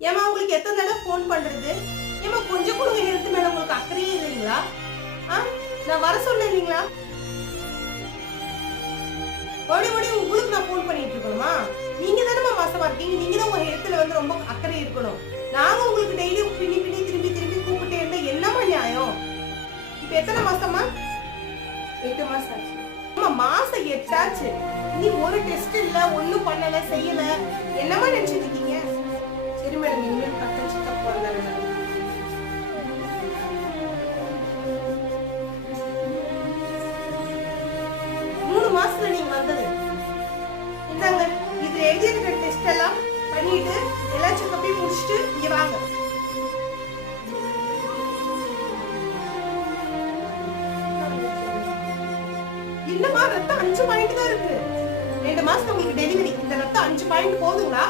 ஏமா உங்களுக்கு எத்தனை தடவை ஃபோன் பண்றது? ஏமா கொஞ்சம் கூட ஹெல்த் மேல உங்களுக்கு அக்கறையே இல்லைங்களா? நான் வர சொன்னேன் இல்லைங்களா? மறுபடியும் உங்களுக்கு நான் ஃபோன் பண்ணிட்டு இருக்கணுமா? நீங்க தானே மாசமா இருக்கீங்க. நீங்க தான் உங்க ஹெல்த்ல வந்து ரொம்ப அக்கறை இருக்கணும். நாங்க உங்களுக்கு டெய்லி பின்னி பின்னி திரும்பி திரும்பி கூப்பிட்டே இருந்தா என்னமா நியாயம்? இப்ப எத்தனை மாசமா? 8 மாசம் ஆச்சு. அம்மா மாசம் 8 ஆச்சு. நீ ஒரு டெஸ்ட் இல்ல, ஒண்ணும் பண்ணல, செய்யல. என்னமா நினைச்சிட்டு இருக்கீங்க? சரி மேடம், இனிமேல் பக்கம் செக்கப் பண்ணலாம். 3 மாசத்துல நீங்க வந்தது. இந்தாங்க, இது எழுதி இருக்கிற டெஸ்ட் எல்லாம் பண்ணிட்டு எல்லா செக்கப்பையும் முடிச்சிட்டு இங்க வாங்க. இல்லம்மா, ரத்தம் 5 பாயிண்ட் தான் இருக்கு. 2 மாசம் உங்களுக்கு டெலிவரி. இந்த ரத்தம் 5 பாயிண்ட் போதுங்களா?